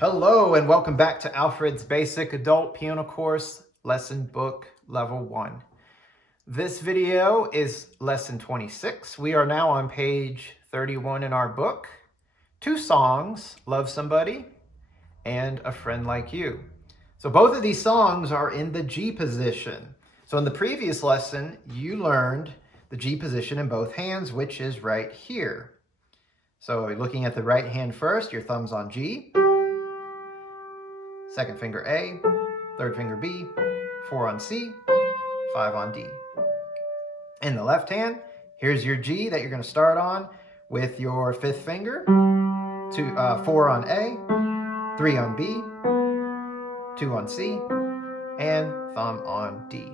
Hello and welcome back to Alfred's Basic Adult Piano Course Lesson Book Level 1. This video is Lesson 26. We are now on page 31 in our book. 2 songs, Love Somebody and A Friend Like You. So both of these songs are in the G position. So in the previous lesson, you learned the G position in both hands, which is right here. So looking at the right hand first, your thumb's on G. Second finger A, third finger B, 4 on C, 5 on D. In the left hand, here's your G that you're going to start on with your 5th finger, 4 on A, 3 on B, 2 on C, and thumb on D.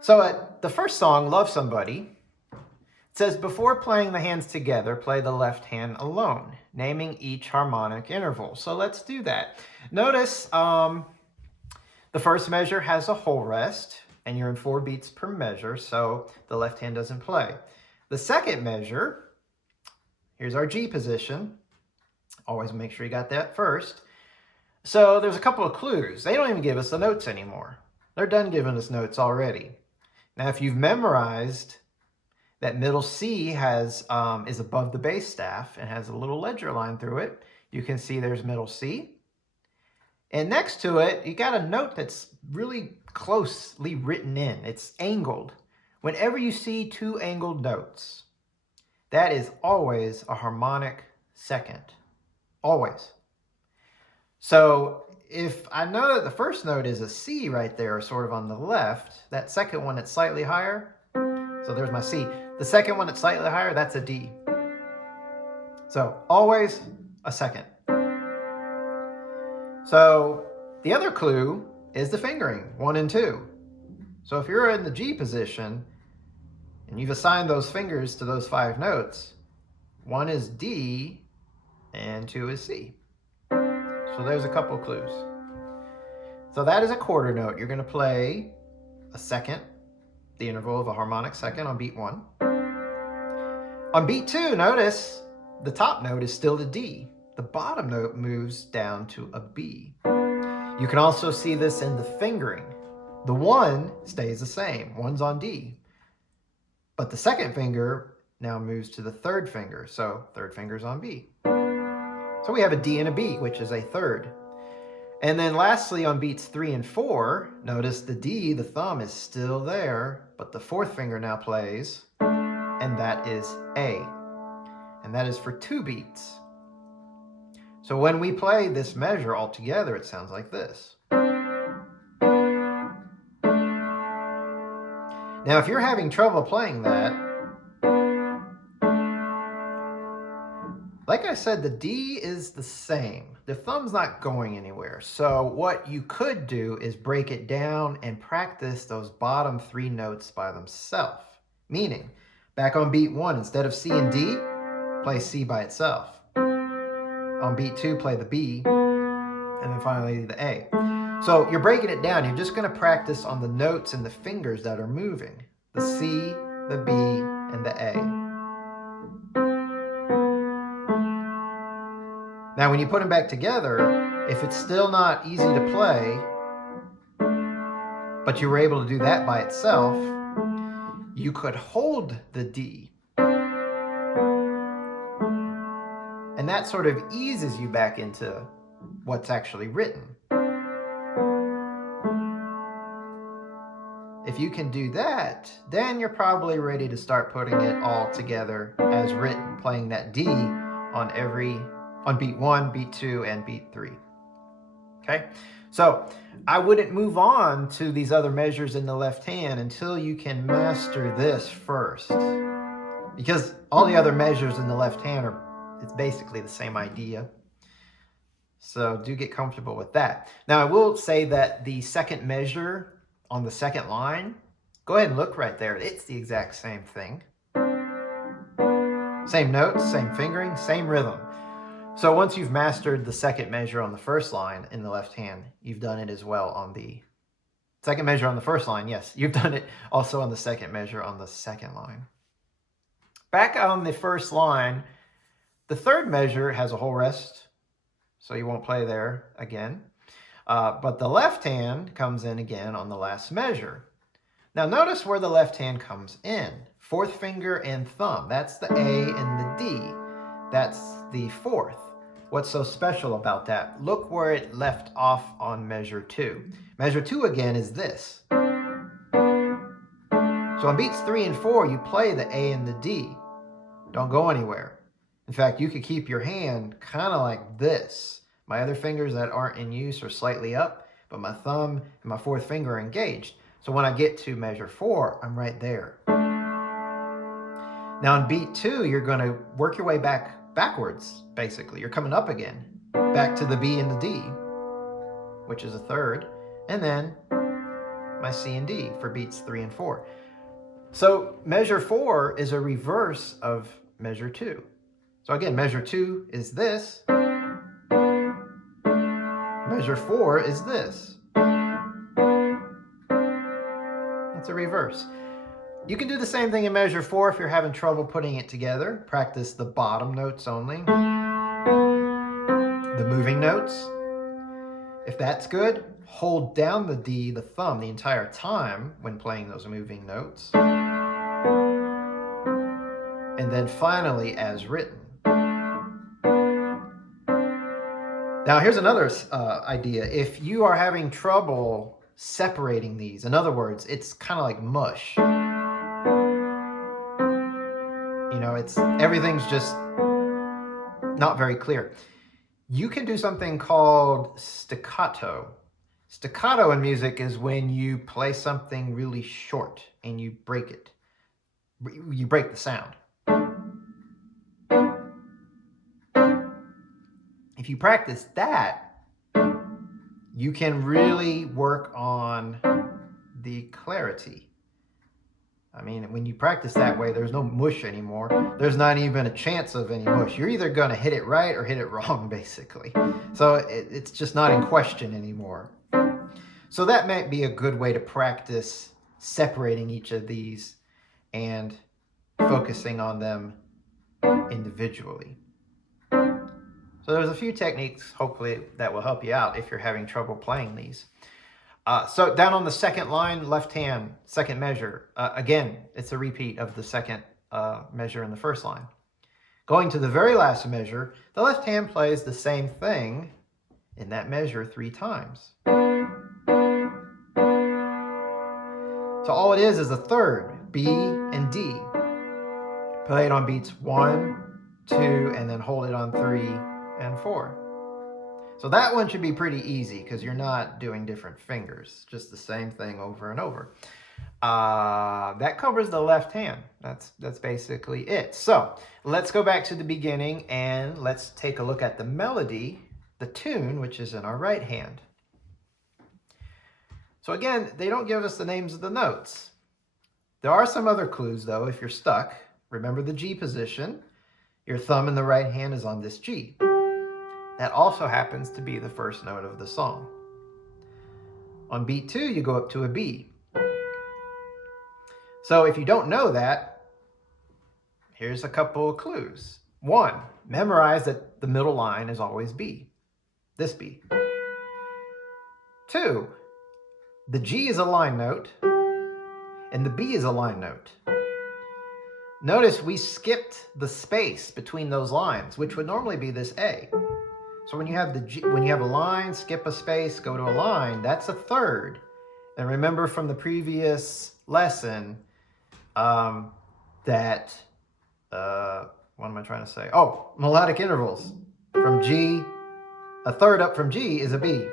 So at the first song, Love Somebody, it says, before playing the hands together, play the left hand alone, naming each harmonic interval. So let's do that. Notice the first measure has a whole rest, and you're in 4 beats per measure, so the left hand doesn't play. The second measure, here's our G position. Always make sure you got that first. So there's a couple of clues. They don't even give us the notes anymore. They're done giving us notes already. Now, if you've memorized that middle C is above the bass staff and has a little ledger line through it, you can see there's middle C. And next to it, you got a note that's really closely written in. It's angled. Whenever you see 2 angled notes, that is always a harmonic second. Always. So if I know that the first note is a C right there, sort of on the left, that second one that's slightly higher, so there's my C. The second one that's slightly higher, that's a D. So always a second. So the other clue is the fingering, 1 and 2. So if you're in the G position and you've assigned those fingers to those 5 notes, 1 is D and 2 is C. So there's a couple clues. So that is a quarter note. You're going to play a second, the interval of a harmonic second on beat 1. On beat 2, notice the top note is still the D. The bottom note moves down to a B. You can also see this in the fingering. The 1 stays the same. 1's on D. But the second finger now moves to the 3rd finger. So 3rd finger's on B. So we have a D and a B, which is a 3rd. And then lastly, on beats 3 and 4, notice the D, the thumb, is still there, but the 4th finger now plays, and that is A. And that is for 2 beats. So when we play this measure all together, it sounds like this. Now, if you're having trouble playing that, like I said, the D is the same. The thumb's not going anywhere. So what you could do is break it down and practice those bottom 3 notes by themselves. Meaning, back on beat 1, instead of C and D, play C by itself. On beat 2, play the B, and then finally the A. So you're breaking it down. You're just going to practice on the notes and the fingers that are moving. The C, the B, and the A. Now, when you put them back together, if it's still not easy to play, but you were able to do that by itself, you could hold the D. And that sort of eases you back into what's actually written. If you can do that, then you're probably ready to start putting it all together as written, playing that D on beat 1, beat 2, and beat 3. Okay? So I wouldn't move on to these other measures in the left hand until you can master this first. Because all the other measures in the left hand it's basically the same idea. So do get comfortable with that. Now I will say that the second measure on the second line, go ahead and look right there. It's the exact same thing. Same notes, same fingering, same rhythm. So once you've mastered the second measure on the first line in the left hand, you've done it as well on the second measure on the first line. Yes, you've done it also on the second measure on the second line. Back on the first line, the third measure has a whole rest so you won't play there again. But the left hand comes in again on the last measure. Now notice where the left hand comes in. Fourth finger and thumb. That's the A and the D. That's the fourth. What's so special about that? Look where it left off on measure 2. Measure 2 again is this. So on beats 3 and 4, you play the A and the D. Don't go anywhere. In fact, you could keep your hand kind of like this. My other fingers that aren't in use are slightly up, but my thumb and my fourth finger are engaged. So when I get to measure 4, I'm right there. Now on beat 2, you're going to work your way backwards, basically. You're coming up again, back to the B and the D, which is a third, and then my C and D for beats 3 and 4. So measure 4 is a reverse of measure 2. So again, measure 2 is this. Measure 4 is this. It's a reverse. You can do the same thing in measure 4 if you're having trouble putting it together. Practice the bottom notes only. The moving notes. If that's good, hold down the D, the thumb, the entire time when playing those moving notes. And then finally, as written. Now, here's another idea. If you are having trouble separating these, in other words, it's kind of like mush. You know, everything's just not very clear. You can do something called staccato. Staccato in music is when you play something really short and you break it. You break the sound. If you practice that, you can really work on the clarity. I mean, when you practice that way, there's no mush anymore. There's not even a chance of any mush. You're either going to hit it right or hit it wrong, basically. So it's just not in question anymore. So that might be a good way to practice separating each of these and focusing on them individually. So there's a few techniques, hopefully, that will help you out if you're having trouble playing these. So down on the second line, left hand, second measure. Again, it's a repeat of the second measure in the first line. Going to the very last measure, the left hand plays the same thing in that measure 3 times. So all it is a third, B and D. Play it on beats 1, 2, and then hold it on 3 and 4. So that one should be pretty easy because you're not doing different fingers, just the same thing over and over. That covers the left hand. That's basically it. So let's go back to the beginning and let's take a look at the melody, the tune, which is in our right hand. So again, they don't give us the names of the notes. There are some other clues though if you're stuck. Remember the G position. Your thumb in the right hand is on this G. That also happens to be the first note of the song. On beat 2, you go up to a B. So if you don't know that, here's a couple of clues. 1, memorize that the middle line is always B, this B. 2, the G is a line note and the B is a line note. Notice we skipped the space between those lines, which would normally be this A. So when you have a line, skip a space, go to a line, that's a third. And remember from the previous lesson what am I trying to say? Oh, melodic intervals. From G, a third up from G is a B.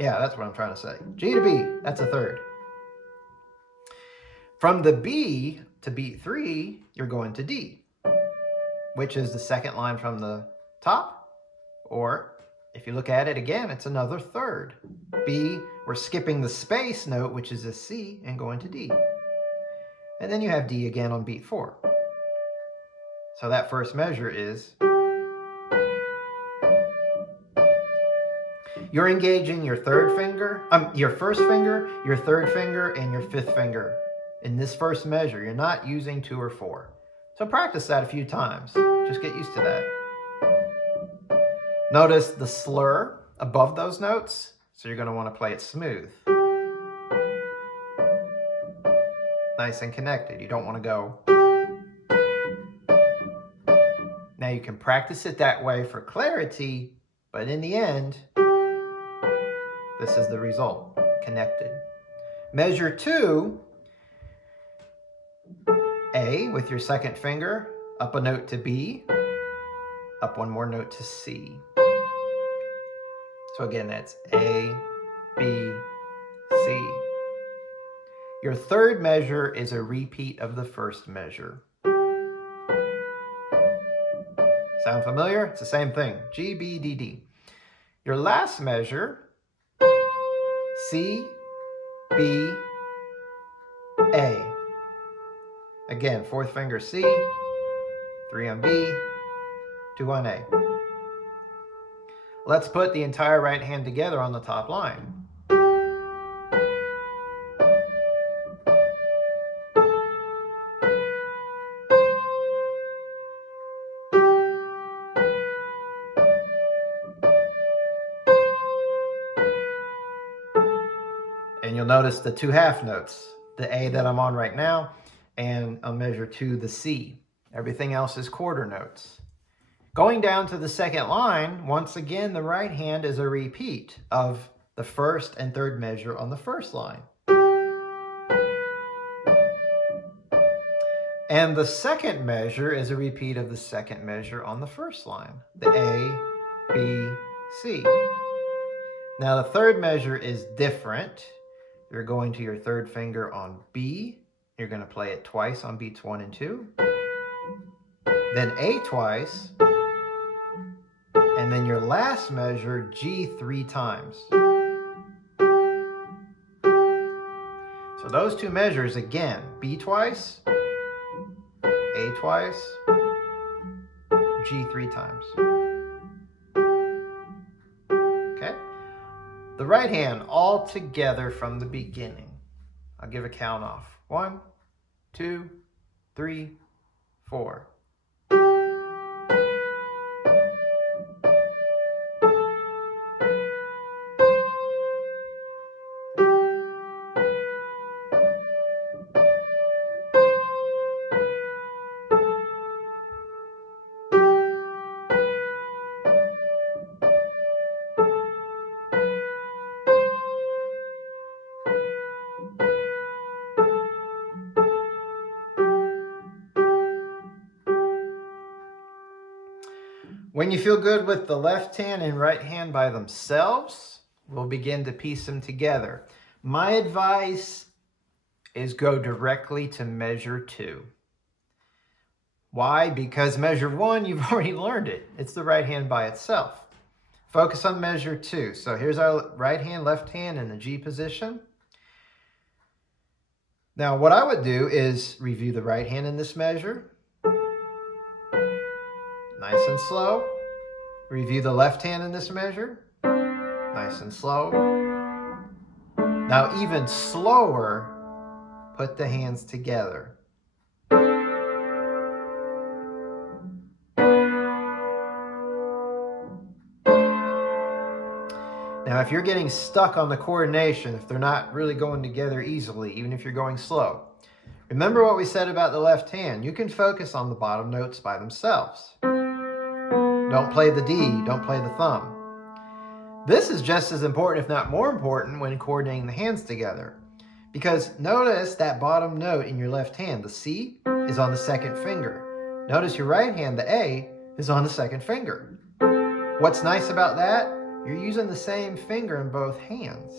Yeah, that's what I'm trying to say. G to B, that's a third. From the B to beat 3, you're going to D, which is the second line from the top. Or if you look at it again, it's another third. B, we're skipping the space note, which is a C, and going to D. And then you have D again on beat 4. So that first measure is, you're engaging your third finger, your first finger, your third finger, and your fifth finger. In this first measure, you're not using 2 or 4. So practice that a few times. Just get used to that. Notice the slur above those notes, so you're going to want to play it smooth. Nice and connected. You don't want to go. Now you can practice it that way for clarity, but in the end, this is the result, connected. Measure 2, A with your second finger, up a note to B, up one more note to C. So again, that's A, B, C. Your third measure is a repeat of the first measure. Sound familiar? It's the same thing, G, B, D, D. Your last measure, C, B, A. Again, fourth finger C, 3 on B, 2 on A. Let's put the entire right hand together on the top line. And you'll notice the 2 half notes, the A that I'm on right now, and on measure 2, the C. Everything else is quarter notes. Going down to the second line, once again, the right hand is a repeat of the first and third measure on the first line. And the second measure is a repeat of the second measure on the first line, the A, B, C. Now the third measure is different. You're going to your third finger on B. You're going to play it twice on beats 1 and 2. Then A twice. And then your last measure, G, 3 times. So those 2 measures again, B twice, A twice, G 3 times. Okay? The right hand all together from the beginning. I'll give a count off. 1, 2, 3, 4. When you feel good with the left hand and right hand by themselves, we'll begin to piece them together. My advice is go directly to measure 2. Why? Because measure 1, you've already learned it. It's the right hand by itself. Focus on measure 2. So here's our right hand, left hand in the G position. Now what I would do is review the right hand in this measure. Nice and slow. Review the left hand in this measure. Nice and slow. Now even slower, put the hands together. Now if you're getting stuck on the coordination, if they're not really going together easily, even if you're going slow, remember what we said about the left hand. You can focus on the bottom notes by themselves. Don't play the D, don't play the thumb. This is just as important, if not more important, when coordinating the hands together. Because notice that bottom note in your left hand, the C, is on the second finger. Notice your right hand, the A, is on the second finger. What's nice about that? You're using the same finger in both hands.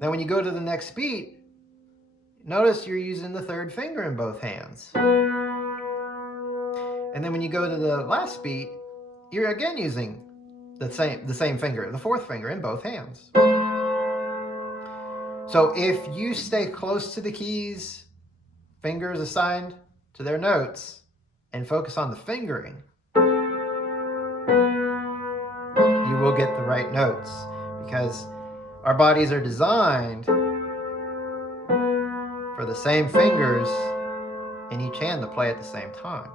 Now when you go to the next beat, notice you're using the third finger in both hands. And then when you go to the last beat, you're again using the same finger, the fourth finger in both hands. So if you stay close to the keys, fingers assigned to their notes, and focus on the fingering, you will get the right notes, because our bodies are designed for the same fingers in each hand to play at the same time.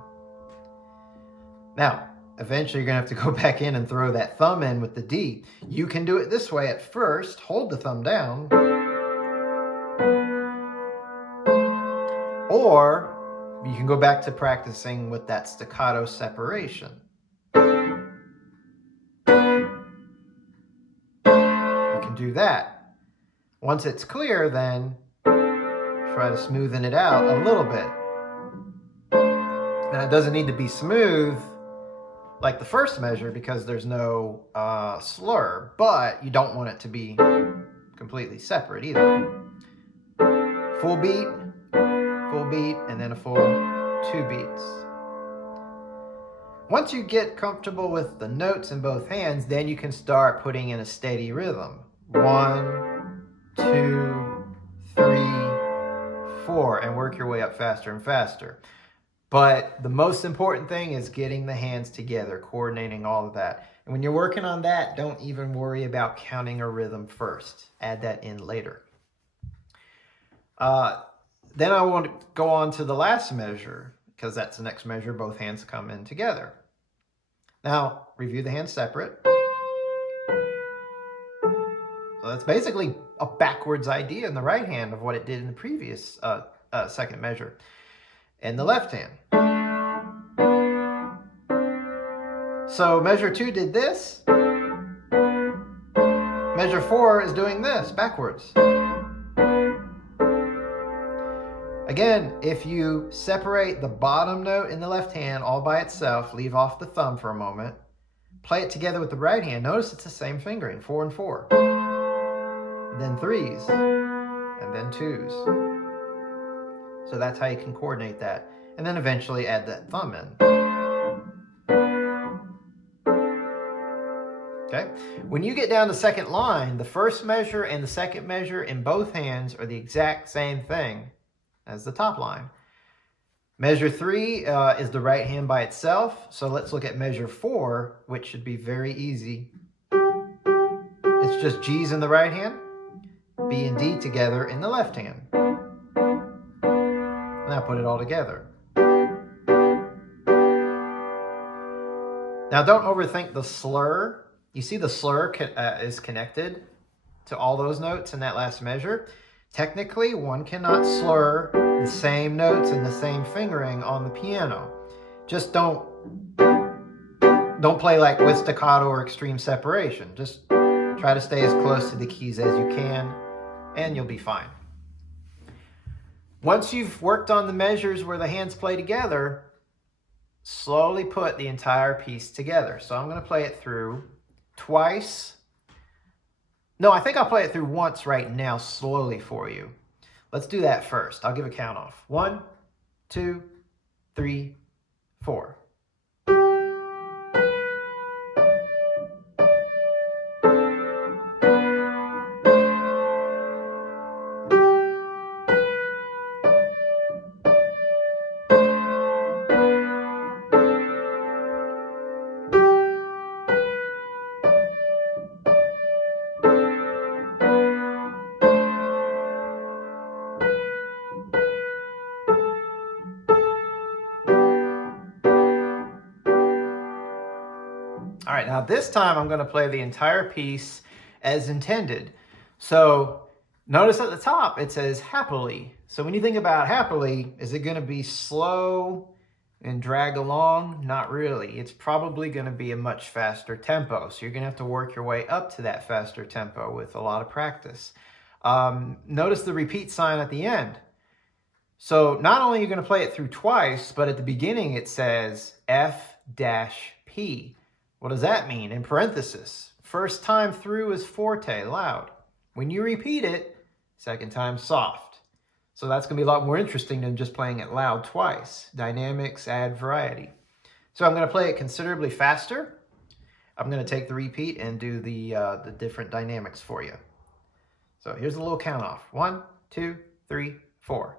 Now, eventually you're going to have to go back in and throw that thumb in with the D. You can do it this way at first. Hold the thumb down. Or you can go back to practicing with that staccato separation. You can do that. Once it's clear, then try to smoothen it out a little bit. Now, it doesn't need to be smooth like the first measure because there's no slur, but you don't want it to be completely separate either. Full beat, and then a full 2 beats. Once you get comfortable with the notes in both hands, then you can start putting in a steady rhythm. 1, 2, 3, 4, and work your way up faster and faster. But the most important thing is getting the hands together, coordinating all of that. And when you're working on that, don't even worry about counting a rhythm first. Add that in later. Then I want to go on to the last measure, because that's the next measure. Both hands come in together. Now, review the hands separate. So that's basically a backwards idea in the right hand of what it did in the previous second measure. And the left hand. So measure 2 did this. Measure 4 is doing this backwards. Again, if you separate the bottom note in the left hand all by itself, leave off the thumb for a moment, play it together with the right hand, notice it's the same fingering, 4 and 4. Then 3s, and then 2s. So that's how you can coordinate that. And then eventually add that thumb in. Okay? When you get down to second line, the first measure and the second measure in both hands are the exact same thing as the top line. Measure 3 is the right hand by itself. So let's look at measure 4, which should be very easy. It's just G's in the right hand, B and D together in the left hand. Now put it all together. Now don't overthink the slur. You see the slur is connected to all those notes in that last measure. Technically, one cannot slur the same notes and the same fingering on the piano. Just don't play like with staccato or extreme separation. Just try to stay as close to the keys as you can, and you'll be fine. Once you've worked on the measures where the hands play together, slowly put the entire piece together. So I'm going to play it through twice. No, I think I'll play it through once right now, slowly for you. Let's do that first. I'll give a count off. 1, 2, 3, 4. All right, now this time I'm going to play the entire piece as intended. So notice at the top it says happily. So when you think about happily, is it going to be slow and drag along? Not really. It's probably going to be a much faster tempo. So you're going to have to work your way up to that faster tempo with a lot of practice. Notice the repeat sign at the end. So not only are you going to play it through twice, but at the beginning it says F-P. What does that mean? In parenthesis, first time through is forte, loud. When you repeat it, second time soft. So that's going to be a lot more interesting than just playing it loud twice. Dynamics add variety. So I'm going to play it considerably faster. I'm going to take the repeat and do the different dynamics for you. So here's a little count off. 1, 2, 3, 4.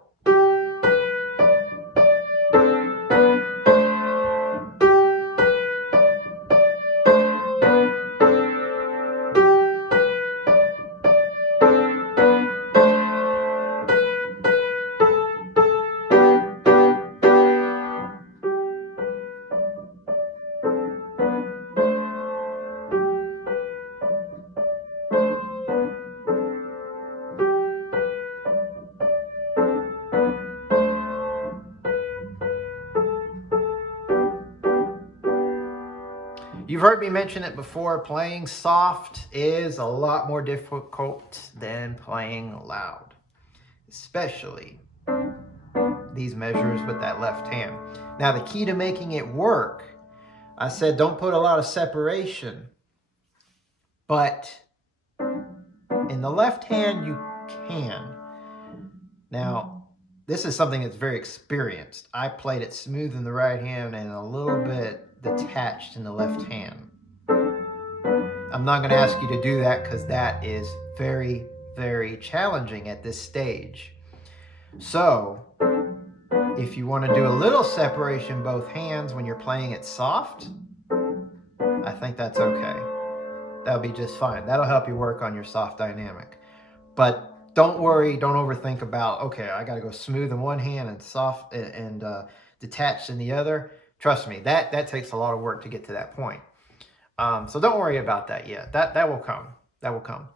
You've heard me mention it before, playing soft is a lot more difficult than playing loud, especially these measures with that left hand. Now, the key to making it work, I said don't put a lot of separation, but in the left hand you can. Now, this is something that's very experienced. I played it smooth in the right hand and a little bit detached in the left hand. I'm not going to ask you to do that because that is very, very challenging at this stage. So, if you want to do a little separation both hands when you're playing it soft, I think that's okay. That'll be just fine. That'll help you work on your soft dynamic. But don't worry, don't overthink about, okay, I got to go smooth in one hand and soft and detached in the other. Trust me, that takes a lot of work to get to that point. So don't worry about that yet. That will come. That will come.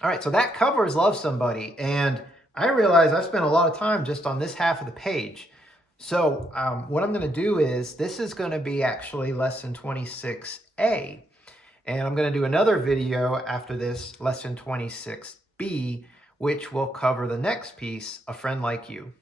All right, so that covers Love Somebody. And I realize I've spent a lot of time just on this half of the page. So what I'm going to do is, this is going to be actually lesson 26A. And I'm going to do another video after this, lesson 26B, which will cover the next piece, A Friend Like You.